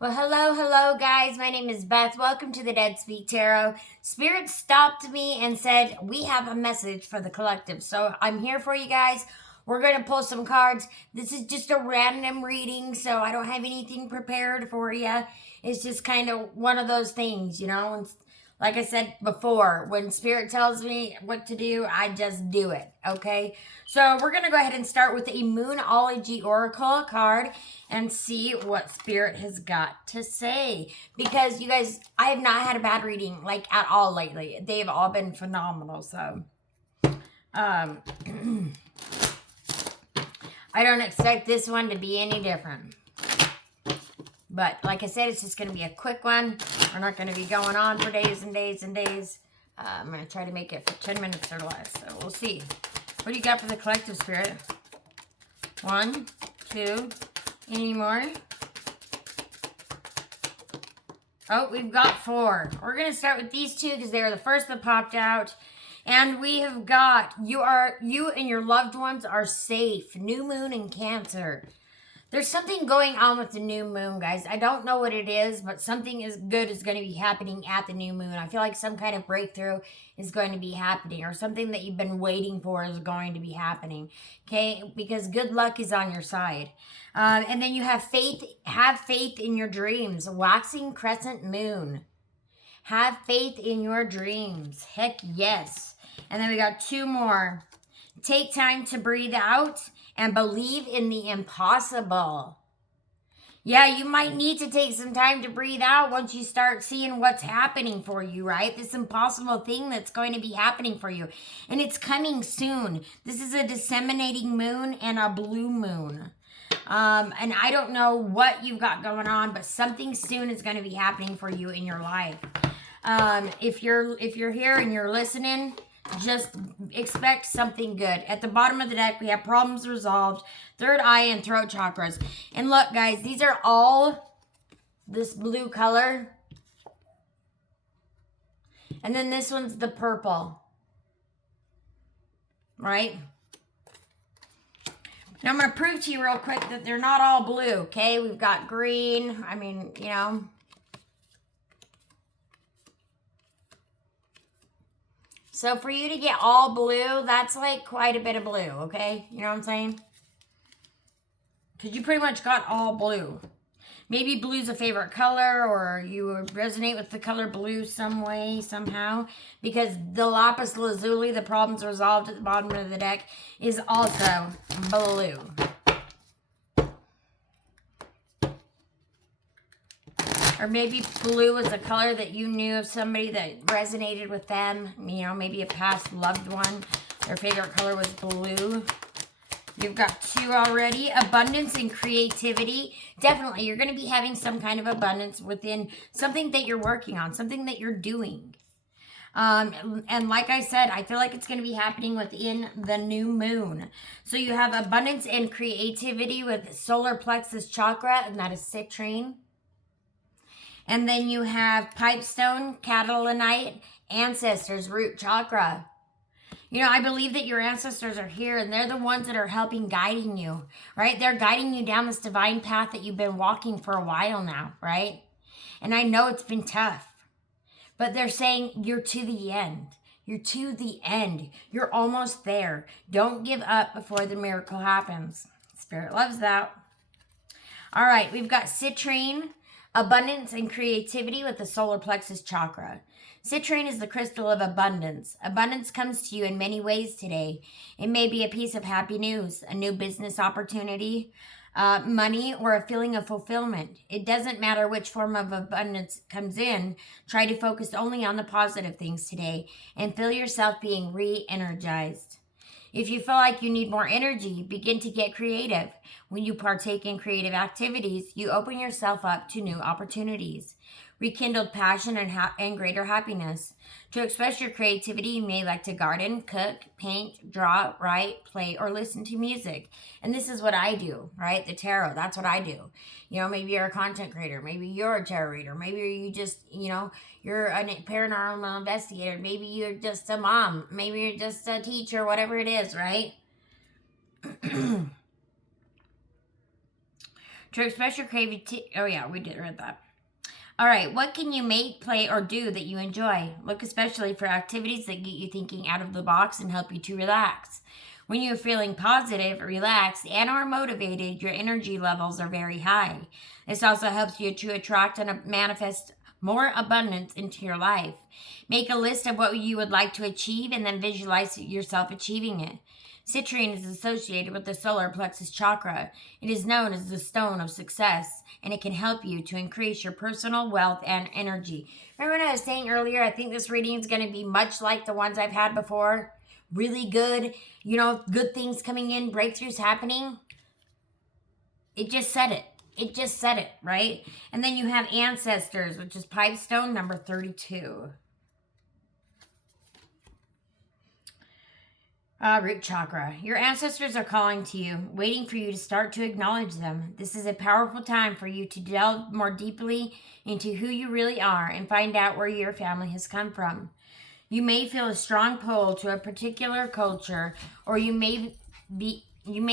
Well, hello, guys. My name is Beth. Welcome to the Dead Speak Tarot. Spirit stopped me and said, we have a message for the collective. So I'm here for you guys. We're going to pull some cards. This is just a random reading, so I don't have anything prepared for you. It's just kind of one of those things, And like I said before, when Spirit tells me what to do, I just do it, okay? So we're going to go ahead and start with a Moonology Oracle card and see what Spirit has got to say. Because you guys, I have not had a bad reading, like, at all lately. They've all been phenomenal, so... I don't expect this one to be any different. But like I said, it's just going to be a quick one. We're not going to be going on for days and days and days. I'm going to try to make it for 10 minutes or less. So we'll see. What do you got for the collective, Spirit? 1, 2, any more? Oh, we've got 4. We're going to start with these 2 because they were the first that popped out. And we have got, you and your loved ones are safe. New moon in Cancer. There's something going on with the new moon, guys. I don't know what it is, but something good is going to be happening at the new moon. I feel like some kind of breakthrough is going to be happening, or something that you've been waiting for is going to be happening, okay? Because good luck is on your side. And then you have faith. Have faith in your dreams. Waxing crescent moon. Have faith in your dreams. Heck yes. And then we got 2 more. Take time to breathe out and believe in the impossible. Yeah, you might need to take some time to breathe out once you start seeing what's happening for you, right? This impossible thing that's going to be happening for you. And it's coming soon. This is a disseminating moon and a blue moon. And I don't know what you've got going on, but something soon is going to be happening for you in your life. If you're here and you're listening, just expect something good. At the bottom of the deck, we have problems resolved, third eye, and throat chakras. And look, guys, these are all this blue color. And then this one's the purple. Right? Now, I'm going to prove to you real quick that they're not all blue, okay? We've got green. I mean, So for you to get all blue, that's like quite a bit of blue, okay? You know what I'm saying? Because you pretty much got all blue. Maybe blue's a favorite color, or you resonate with the color blue some way, somehow. Because the lapis lazuli, the problems resolved at the bottom of the deck, is also blue. Or maybe blue was a color that you knew of somebody that resonated with them. Maybe a past loved one. Their favorite color was blue. You've got 2 already. Abundance and creativity. Definitely, you're going to be having some kind of abundance within something that you're working on, something that you're doing. And like I said, I feel like it's going to be happening within the new moon. So you have abundance and creativity with solar plexus chakra, and that is citrine. And then you have pipestone, catalanite, ancestors, root chakra. I believe that your ancestors are here, and they're the ones that are helping, guiding you, right? They're guiding you down this divine path that you've been walking for a while now, right? And I know it's been tough, but they're saying you're to the end. You're to the end. You're almost there. Don't give up before the miracle happens. Spirit loves that. All right, we've got citrine, abundance and creativity with the solar plexus chakra. Citrine is the crystal of abundance. Abundance comes to you in many ways today. It may be a piece of happy news, a new business opportunity, money, or a feeling of fulfillment. It doesn't matter which form of abundance comes in. Try to focus only on the positive things today and feel yourself being re-energized. If you feel like you need more energy, begin to get creative. When you partake in creative activities, you open yourself up to new opportunities. Rekindled passion and greater happiness. To express your creativity, you may like to garden, cook, paint, draw, write, play, or listen to music. And this is what I do, right? The tarot, that's what I do. Maybe you're a content creator. Maybe you're a tarot reader. Maybe you just, you're a paranormal investigator. Maybe you're just a mom. Maybe you're just a teacher, whatever it is, right? To express your creativity. Oh, yeah, we did read that. All right, what can you make, play, or do that you enjoy? Look especially for activities that get you thinking out of the box and help you to relax. When you're feeling positive, relaxed, and are motivated, your energy levels are very high. This also helps you to attract and manifest more abundance into your life. Make a list of what you would like to achieve and then visualize yourself achieving it. Citrine is associated with the solar plexus chakra. It is known as the stone of success, and it can help you to increase your personal wealth and energy. Remember what I was saying earlier? I think this reading is going to be much like the ones I've had before. Really good, good things coming in, breakthroughs happening. It just said it. It just said it, right? And then you have ancestors, which is pipestone number 32. Root chakra. Your ancestors are calling to you, waiting for you to start to acknowledge them. This is a powerful time for you to delve more deeply into who you really are and find out where your family has come from. You may feel a strong pull to a particular culture, or you may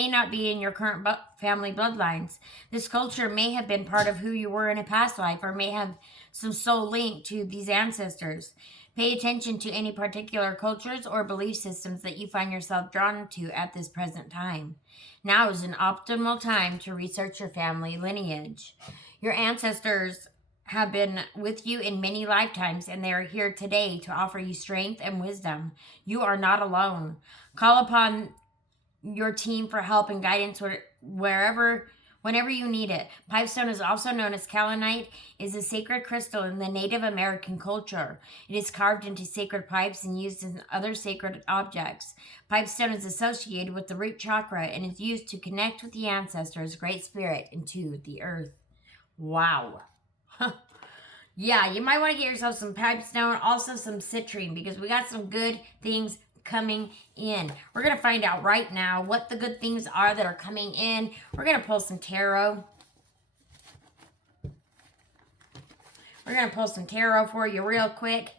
not be in your current family bloodlines. This culture may have been part of who you were in a past life, or may have some soul link to these ancestors. Pay attention to any particular cultures or belief systems that you find yourself drawn to at this present time. Now is an optimal time to research your family lineage. Your ancestors have been with you in many lifetimes, and they are here today to offer you strength and wisdom. You are not alone. Call upon your team for help and guidance whenever you need it. Pipestone is also known as kaolinite, is a sacred crystal in the Native American culture. It is carved into sacred pipes and used in other sacred objects. Pipestone is associated with the root chakra and is used to connect with the ancestors, great spirit, and to the earth. Wow. Yeah, you might want to get yourself some pipestone, also some citrine, because we got some good things coming in. We're going to find out right now what the good things are that are coming in. We're going to pull some tarot. We're going to pull some tarot for you real quick.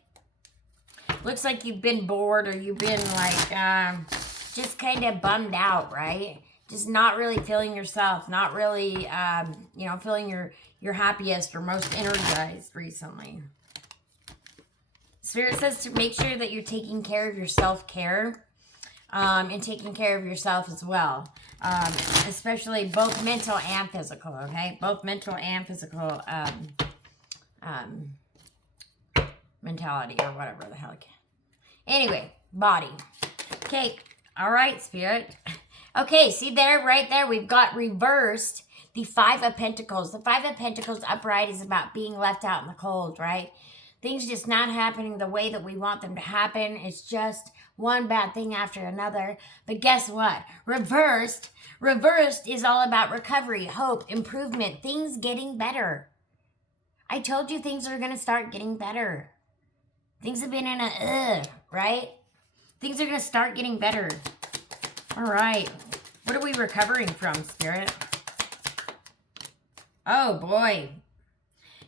Looks like you've been bored, or you've been like just kind of bummed out, right? Just not really feeling yourself, not really feeling your happiest or most energized recently. Spirit says to make sure that you're taking care of your self-care and taking care of yourself as well. Especially both mental and physical, okay? Both mental and physical mentality, or whatever the hell. Anyway, body. Okay, all right, Spirit. Okay, see there, right there, we've got reversed the Five of Pentacles. The Five of Pentacles upright is about being left out in the cold, right? Things just not happening the way that we want them to happen. It's just one bad thing after another. But guess what? Reversed is all about recovery, hope, improvement, things getting better. I told you things are going to start getting better. Things have been in a right? Things are going to start getting better. All right. What are we recovering from, Spirit? Oh, boy.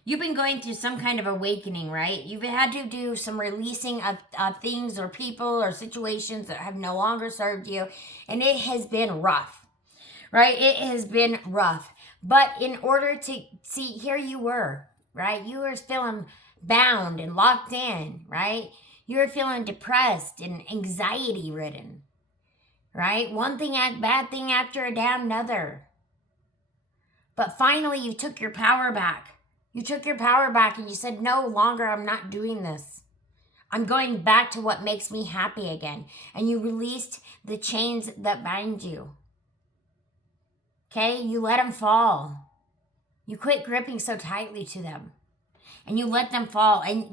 You've been going through some kind of awakening, right? You've had to do some releasing of things or people or situations that have no longer served you. And it has been rough, right? It has been rough. But in order to see, here you were, right? You were feeling bound and locked in, right? You were feeling depressed and anxiety ridden, right? One thing, bad thing after a damn another. But finally you took your power back. You took your power back and you said, no longer, I'm not doing this. I'm going back to what makes me happy again. And you released the chains that bind you. Okay? You let them fall. You quit gripping so tightly to them. And you let them fall. And,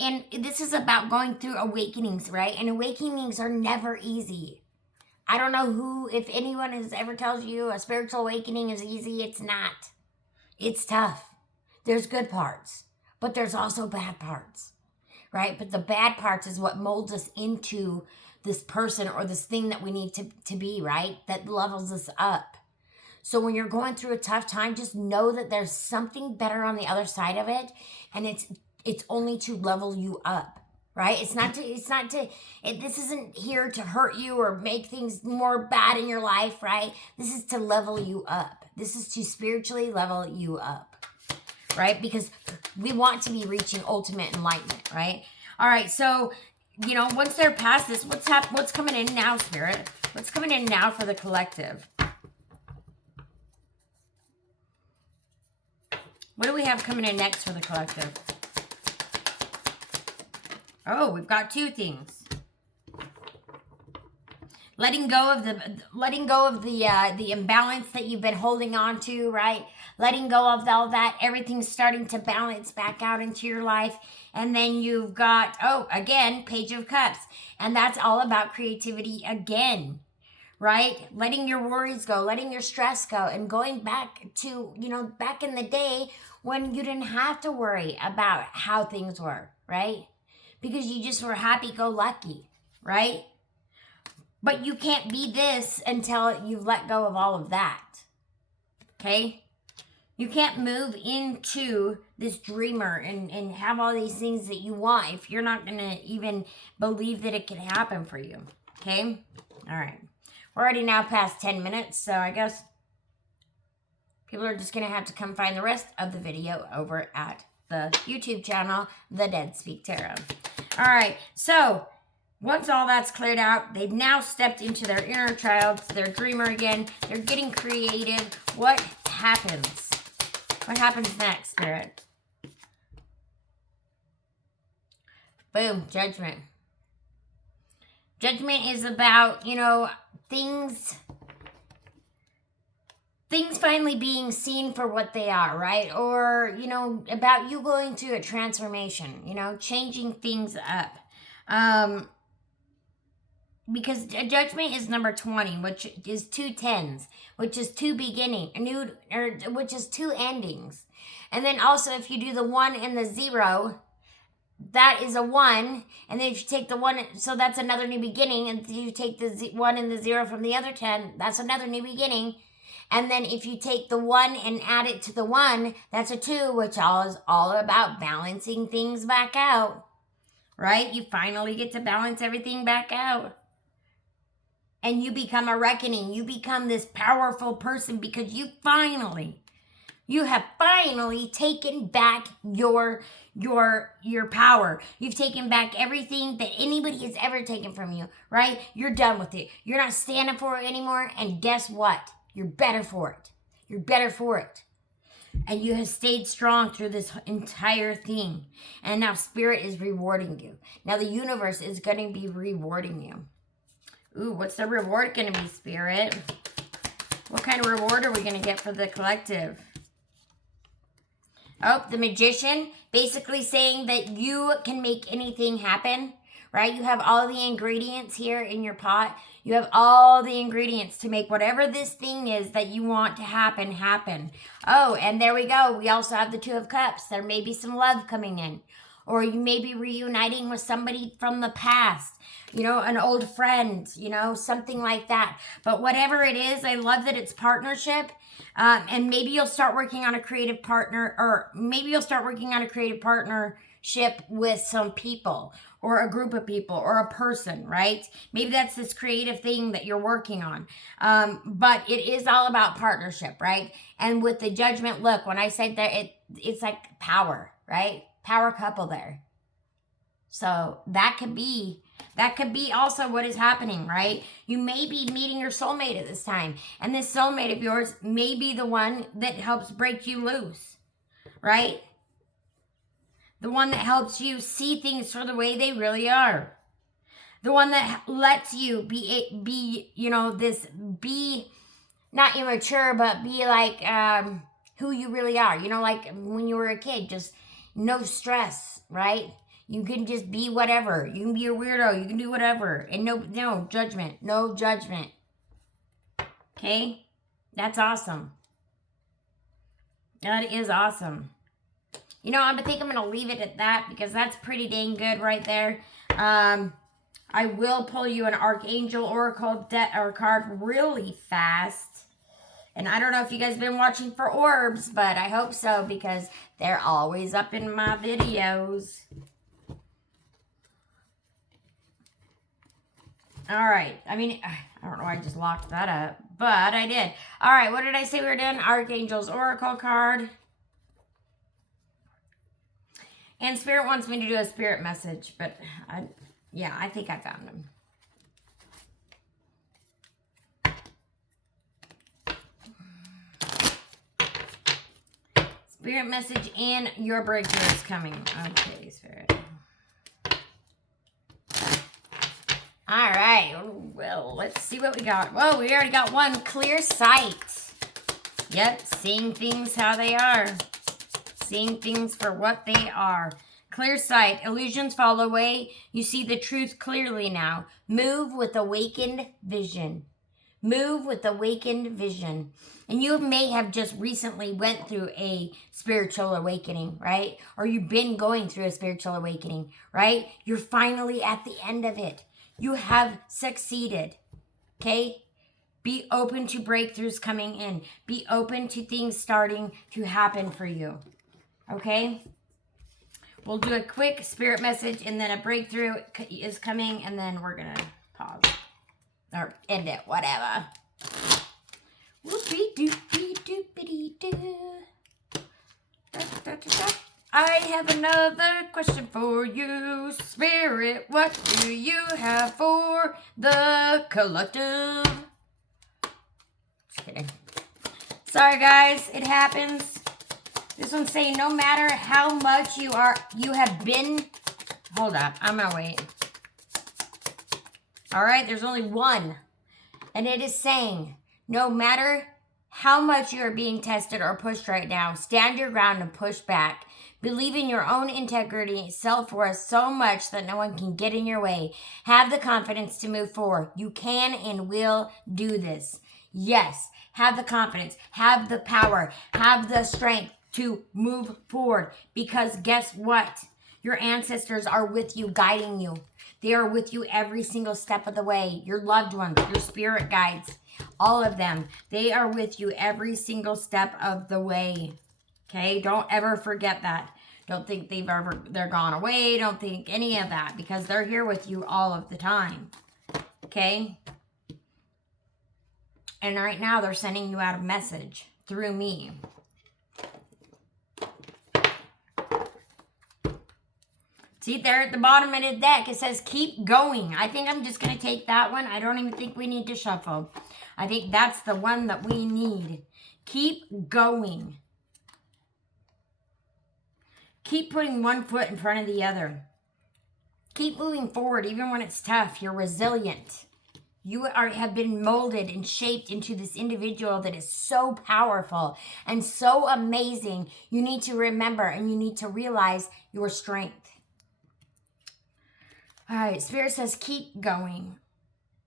and this is about going through awakenings, right? And awakenings are never easy. I don't know if anyone has ever tells you a spiritual awakening is easy. It's not. It's tough. There's good parts, but there's also bad parts, right? But the bad parts is what molds us into this person or this thing that we need to be, right? That levels us up. So when you're going through a tough time, just know that there's something better on the other side of it, and it's only to level you up, right? This isn't here to hurt you or make things more bad in your life, right? This is to level you up. This is to spiritually level you up, right? Because we want to be reaching ultimate enlightenment, right? All right, so, you know, once they're past this, what's coming in now, Spirit? What's coming in now for the collective? What do we have coming in next for the collective? Oh, we've got two things. Letting go of the imbalance that you've been holding on to, right? Letting go of all that. Everything's starting to balance back out into your life. And then you've got, oh, again, Page of Cups. And that's all about creativity again, right? Letting your worries go, letting your stress go, and going back to, you know, back in the day when you didn't have to worry about how things were, right? Because you just were happy-go-lucky, right? But you can't be this until you've let go of all of that, okay? You can't move into this dreamer and have all these things that you want if you're not going to even believe that it can happen for you, okay? All right. We're already now past 10 minutes, so I guess people are just going to have to come find the rest of the video over at the YouTube channel, The Dead Speak Tarot. All right, so once all that's cleared out, they've now stepped into their inner child, their dreamer again. They're getting creative. What happens? What happens next, Spirit? Boom, Judgment. Judgment is about, you know, things finally being seen for what they are, right? Or, you know, about you going through a transformation, you know, changing things up. Because Judgment is number 20, which is 2 10s, which is 2 beginning, which is 2 endings. And then also if you do the 1 and the 0, that is a 1. And then if you take the 1, so that's another new beginning. And you take the 1 and the 0 from the other 10, that's another new beginning. And then if you take the 1 and add it to the 1, that's a 2, which is all about balancing things back out, right? You finally get to balance everything back out. And you become a reckoning. You become this powerful person because you have finally taken back your power. You've taken back everything that anybody has ever taken from you, right? You're done with it. You're not standing for it anymore. And guess what? You're better for it. You're better for it. And you have stayed strong through this entire thing. And now Spirit is rewarding you. Now the universe is going to be rewarding you. Ooh, what's the reward going to be, Spirit? What kind of reward are we going to get for the collective? Oh, the Magician, basically saying that you can make anything happen, right? You have all the ingredients here in your pot. You have all the ingredients to make whatever this thing is that you want to happen, happen. Oh, and there we go. We also have the 2 of Cups. There may be some love coming in. Or you may be reuniting with somebody from the past. You know, an old friend, you know, something like that. But whatever it is, I love that it's partnership. And maybe you'll start working on a creative partner, or maybe you'll start working on a creative partnership with some people, or a group of people, or a person, right? Maybe that's this creative thing that you're working on. But it is all about partnership, right? And with the Judgment, look, when I say that, it's like power, right? Power couple there. So that could be also what is happening, right? You may be meeting your soulmate at this time. And this soulmate of yours may be the one that helps break you loose, right? The one that helps you see things for the way they really are. The one that lets you be you know, be not immature, but be like who you really are. You know, like when you were a kid, just no stress, right? You can just be whatever. You can be a weirdo. You can do whatever. And no judgment. No judgment. Okay? That's awesome. That is awesome. You know, I think I'm going to leave it at that because that's pretty dang good right there. I will pull you an Archangel Oracle card really fast. And I don't know if you guys have been watching for orbs, but I hope so because they're always up in my videos. All right. I mean, I don't know why I just locked that up, but I did. All right, what did I say we were doing? Archangel's Oracle card. And Spirit wants me to do a spirit message, but I think I found him. Spirit message and your breakthrough is coming. Okay, Spirit. All right. Well, let's see what we got. Whoa, we already got one. Clear sight. Yep, seeing things how they are. Seeing things for what they are. Clear sight. Illusions fall away. You see the truth clearly now. Move with awakened vision. Move with awakened vision. And you may have just recently went through a spiritual awakening, right? Or you've been going through a spiritual awakening, right? You're finally at the end of it. You have succeeded, okay? Be open to breakthroughs coming in. Be open to things starting to happen for you, okay? We'll do a quick spirit message and then a breakthrough is coming and then we're going to pause or end it, whatever. Whoopie-doopie-doopity-doo. I have another question for you, Spirit. What do you have for the collective? Just kidding. Sorry, guys. It happens. This one's saying no matter how much you have been. Hold up. I'm going to wait. All right. There's only one. And it is saying no matter how much you are being tested or pushed right now, stand your ground and push back. Believe in your own integrity, self-worth so much that no one can get in your way. Have the confidence to move forward. You can and will do this. Yes, have the confidence, have the power, have the strength to move forward. Because guess what? Your ancestors are with you, guiding you. They are with you every single step of the way. Your loved ones, your spirit guides, all of them. They are with you every single step of the way. Okay? Don't ever forget that. Don't think they're gone away. Don't think any of that because they're here with you all of the time. Okay? And right now they're sending you out a message through me. See, there at the bottom of the deck, it says, keep going. I think I'm just going to take that one. I don't even think we need to shuffle. I think that's the one that we need. Keep going. Keep putting one foot in front of the other. Keep moving forward, even when it's tough. You're resilient. You have been molded and shaped into this individual that is so powerful and so amazing. You need to remember and you need to realize your strength. All right, Spirit says keep going.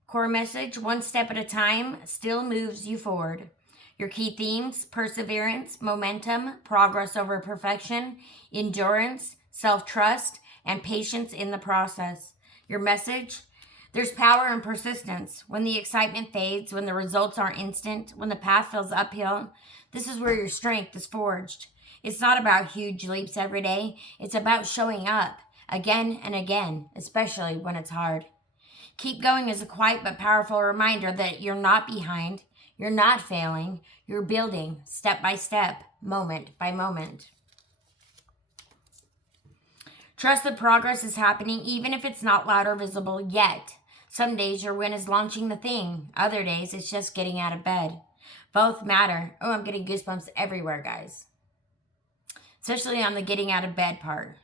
Core message, one step at a time, still moves you forward. Your key themes, perseverance, momentum, progress over perfection, endurance, self-trust, and patience in the process. Your message, there's power in persistence. When the excitement fades, when the results are instant, when the path feels uphill, this is where your strength is forged. It's not about huge leaps every day. It's about showing up again and again, especially when it's hard. Keep going is a quiet but powerful reminder that you're not behind, you're not failing, you're building step by step, moment by moment. Trust that progress is happening even if it's not loud or visible yet. Some days your win is launching the thing, other days it's just getting out of bed. Both matter. Oh, I'm getting goosebumps everywhere, guys. Especially on the getting out of bed part.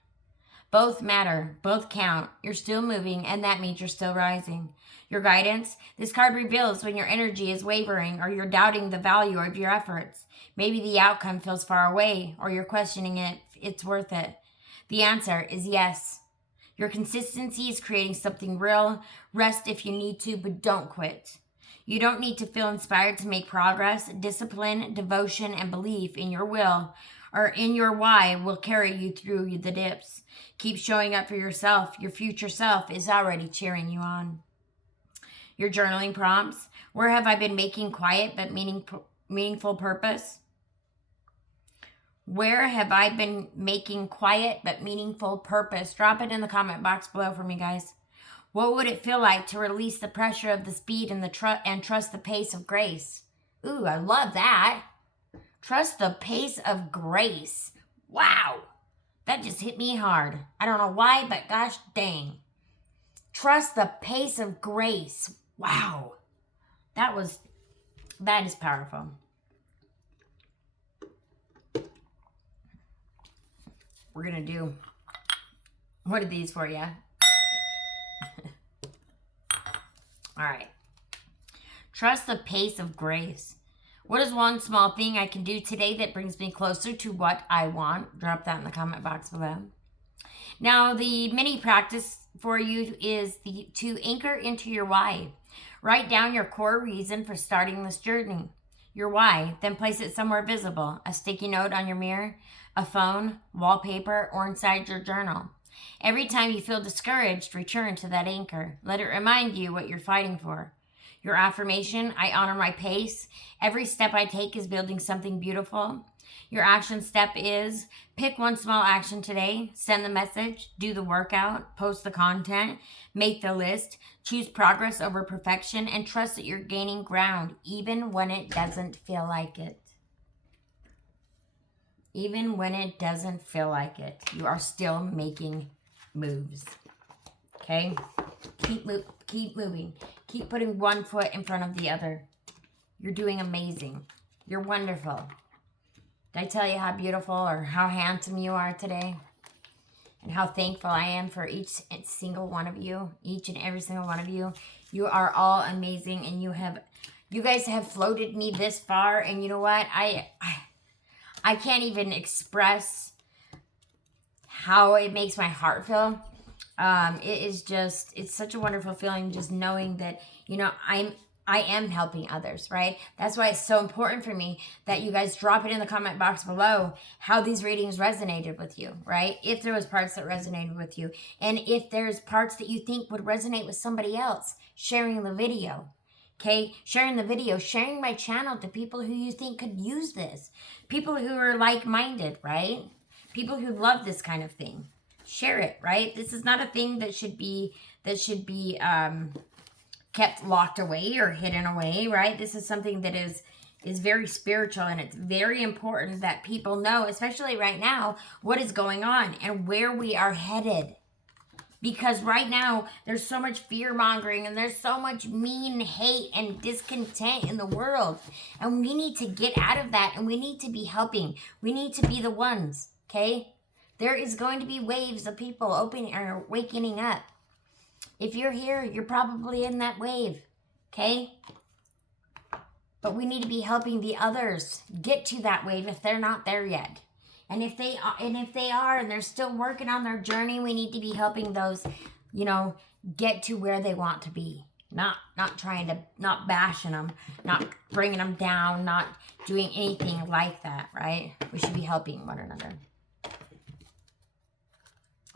Both matter, both count. You're still moving, and that means you're still rising. Your guidance, this card reveals when your energy is wavering or you're doubting the value of your efforts. Maybe the outcome feels far away or you're questioning if it's worth it. The answer is yes. Your consistency is creating something real. Rest if you need to, but don't quit. You don't need to feel inspired to make progress. Discipline, devotion, and belief in your will or in your why will carry you through the dips. Keep showing up for yourself. Your future self is already cheering you on. Your journaling prompts. Where have I been making quiet but meaningful purpose? Where have I been making quiet but meaningful purpose? Drop it in the comment box below for me, guys. What would it feel like to release the pressure of the speed and trust the pace of grace? Ooh, I love that. Trust the pace of grace. Wow. That just hit me hard. I don't know why, but gosh dang. Trust the pace of grace. Wow. That is powerful. We're going to do one of these for you. All right. Trust the pace of grace. What is one small thing I can do today that brings me closer to what I want? Drop that in the comment box below. Now, the mini practice for you is to anchor into your why. Write down your core reason for starting this journey. Your why, then place it somewhere visible. A sticky note on your mirror, a phone, wallpaper, or inside your journal. Every time you feel discouraged, return to that anchor. Let it remind you what you're fighting for. Your affirmation, I honor my pace. Every step I take is building something beautiful. Your action step is pick one small action today, send the message, do the workout, post the content, make the list, choose progress over perfection, and trust that you're gaining ground even when it doesn't feel like it. Even when it doesn't feel like it, you are still making moves. Okay? Keep moving. Keep putting one foot in front of the other. You're doing amazing. You're wonderful. Did I tell you how beautiful or how handsome you are today? And how thankful I am for each single one of you. Each and every single one of you. You are all amazing, and you guys have floated me this far, and you know what? I can't even express how it makes my heart feel. It's such a wonderful feeling just knowing that, I am helping others, right? That's why it's so important for me that you guys drop it in the comment box below how these readings resonated with you, right? If there was parts that resonated with you, and if there's parts that you think would resonate with somebody else, sharing the video, okay? Sharing the video, sharing my channel to people who you think could use this. People who are like-minded, right? People who love this kind of thing. Share it, right? This is not a thing that should be kept locked away or hidden away, right? This is something that is very spiritual, and it's very important that people know, especially right now, what is going on and where we are headed. Because right now, there's so much fear-mongering, and there's so much mean hate and discontent in the world. And we need to get out of that, and we need to be helping. We need to be the ones, okay? There is going to be waves of people waking up. If you're here, you're probably in that wave, okay? But we need to be helping the others get to that wave if they're not there yet. And if they are and they're still working on their journey, we need to be helping those, get to where they want to be. Not bashing them, not bringing them down, not doing anything like that, right? We should be helping one another.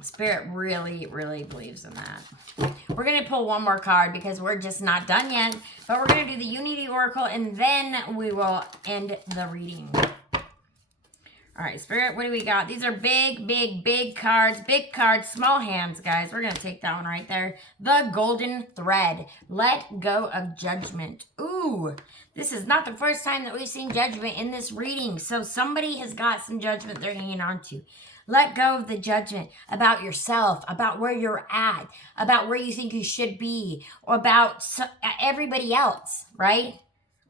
Spirit really, really believes in that. We're going to pull one more card because we're just not done yet. But we're going to do the Unity Oracle, and then we will end the reading. All right, Spirit, what do we got? These are big, big, big cards. Big cards, small hands, guys. We're going to take that one right there. The Golden Thread. Let go of judgment. Ooh, this is not the first time that we've seen judgment in this reading. So somebody has got some judgment they're hanging on to. Let go of the judgment about yourself, about where you're at, about where you think you should be, or about everybody else, right?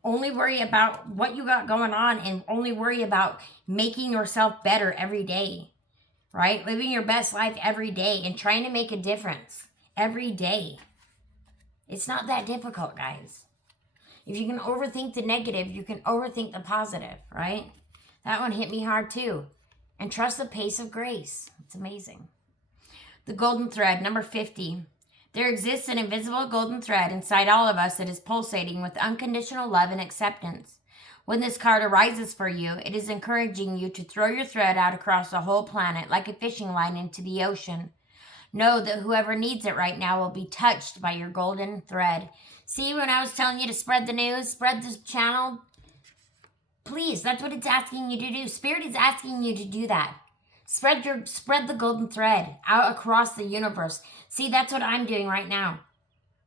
Only worry about what you got going on, and only worry about making yourself better every day, right? Living your best life every day and trying to make a difference every day. It's not that difficult, guys. If you can overthink the negative, you can overthink the positive, right? That one hit me hard too. And trust the pace of grace. It's amazing. The golden thread, number 50. There exists an invisible golden thread inside all of us that is pulsating with unconditional love and acceptance. When this card arises for you, it is encouraging you to throw your thread out across the whole planet like a fishing line into the ocean. Know that whoever needs it right now will be touched by your golden thread. See, when I was telling you to spread the news, spread this channel, please, that's what it's asking you to do. Spirit is asking you to do that. Spread the golden thread out across the universe. See, that's what I'm doing right now.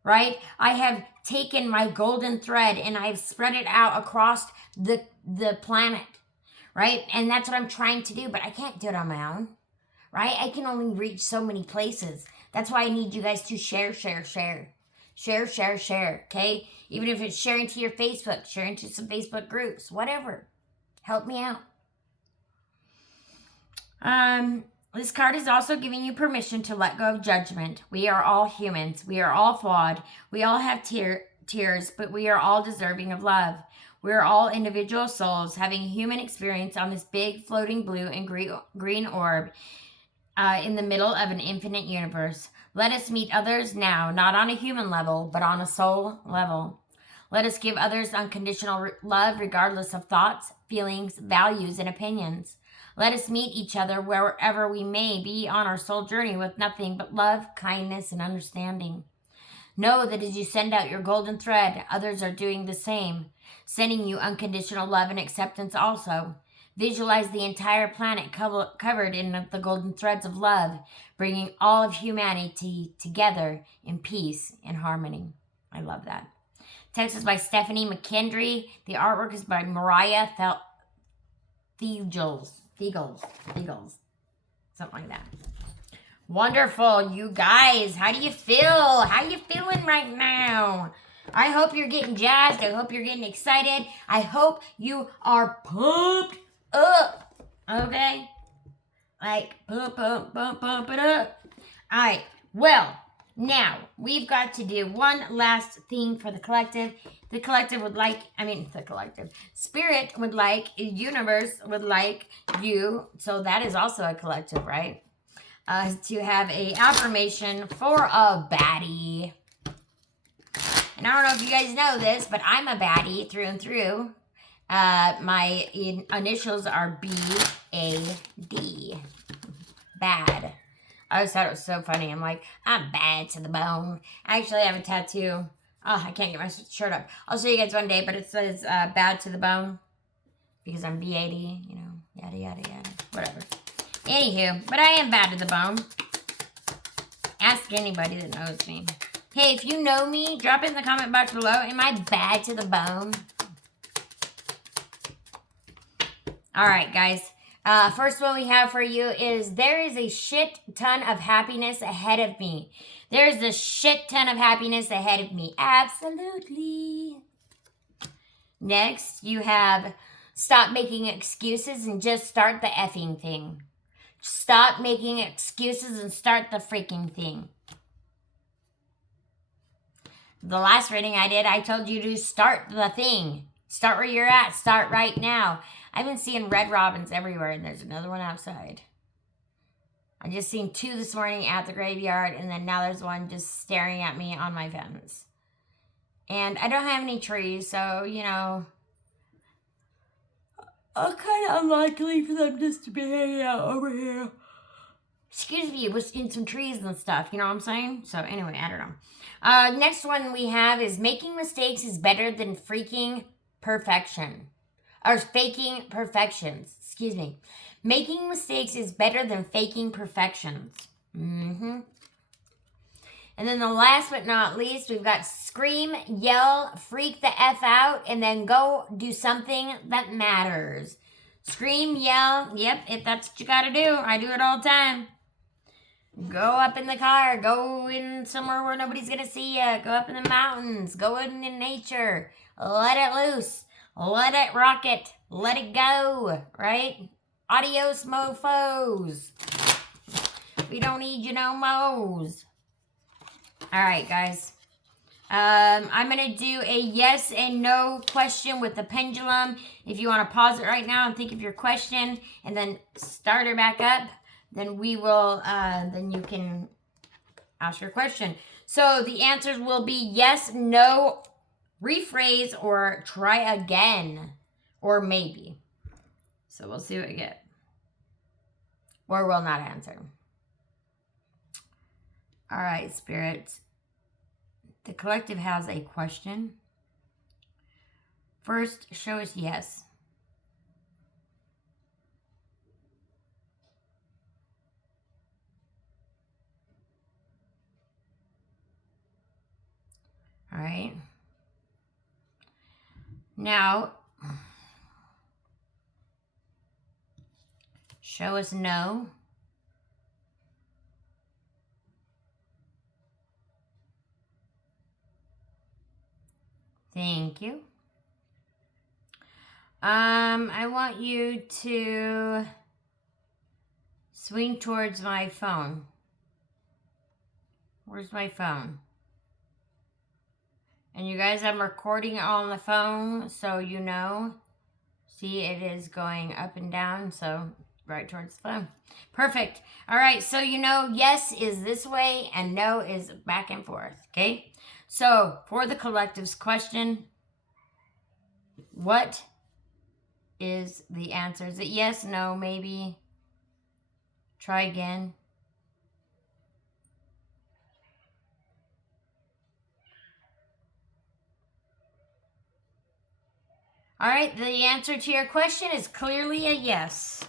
right? I have taken my golden thread and I've spread it out across the planet, right? And that's what I'm trying to do, but I can't do it on my own, right? I can only reach so many places. That's why I need you guys to share, share, share. Share, share, share, okay? Even if it's sharing to your Facebook, sharing to some Facebook groups, whatever. Help me out. This card is also giving you permission to let go of judgment. We are all humans. We are all flawed. We all have tears, but we are all deserving of love. We are all individual souls having a human experience on this big floating blue and green orb in the middle of an infinite universe. Let us meet others now, not on a human level, but on a soul level. Let us give others unconditional love regardless of thoughts, feelings, values, and opinions. Let us meet each other wherever we may be on our soul journey with nothing but love, kindness, and understanding. Know that as you send out your golden thread, others are doing the same, sending you unconditional love and acceptance also. Visualize the entire planet covered in the golden threads of love, bringing all of humanity together in peace and harmony. I love that. Text is by Stephanie McKendry. The artwork is by Mariah Thiegels. Something like that. Wonderful, you guys. How do you feel? How you feeling right now? I hope you're getting jazzed. I hope you're getting excited. I hope you are pumped up. Okay? Like, pump it up. All right. Well, now we've got to do one last thing for the collective. The collective would like, Spirit would like, universe would like you, so that is also a collective, right? To have a affirmation for a baddie. And I don't know if you guys know this, but I'm a baddie through and through. My initials are B-A-D. Bad. I always thought it was so funny. I'm like, I'm bad to the bone. I actually have a tattoo. Oh, I can't get my shirt up. I'll show you guys one day, but it says bad to the bone. Because I'm B-A-D, you know, yada, yada, yada. Whatever. Anywho, but I am bad to the bone. Ask anybody that knows me. Hey, if you know me, drop it in the comment box below. Am I bad to the bone? All right, guys. First one we have for you is there is a shit ton of happiness ahead of me. There's a shit ton of happiness ahead of me. Absolutely. Next, you have stop making excuses and just start the effing thing. Stop making excuses and start the freaking thing. The last reading I did, I told you to start the thing. Start where you're at. Start right now. I've been seeing red robins everywhere, and there's another one outside. I just seen 2 this morning at the graveyard, and then now there's one just staring at me on my fence. And I don't have any trees, so, you know, kind of unlikely for them just to be hanging out over here. Excuse me, in some trees and stuff, you know what I'm saying? So anyway, I don't know. Next one we have is making mistakes is better than freaking perfection. Or faking perfections. Excuse me. Making mistakes is better than faking perfections. And then the last but not least, we've got scream, yell, freak the F out, and then go do something that matters. Scream, yell. Yep, if that's what you got to do. I do it all the time. Go up in the car. Go in somewhere where nobody's going to see you. Go up in the mountains. Go in nature. Let it loose. Let it rocket. Let it go. Right? Adios, mofos. We don't need you no mo's. All right, guys. I'm going to do a yes and no question with the pendulum. If you want to pause it right now and think of your question and then start her back up, then we will, then you can ask your question. So the answers will be yes, no, rephrase, or try again, or maybe. So we'll see what we get. Or will not answer. All right, spirits. The collective has a question. First, show us yes. All right. Now, show us no. Thank you. I want you to swing towards my phone. Where's my phone? And you guys, I'm recording on the phone, so you know. See, it is going up and down, so right towards the phone. Perfect. All right, so you know, yes is this way, and no is back and forth, okay? So, for the collective's question, what is the answer? Is it yes, no, maybe? Try again. All right, the answer to your question is clearly a yes.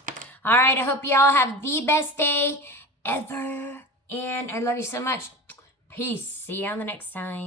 All right, I hope you all have the best day ever. And I love you so much. Peace. See you on the next time.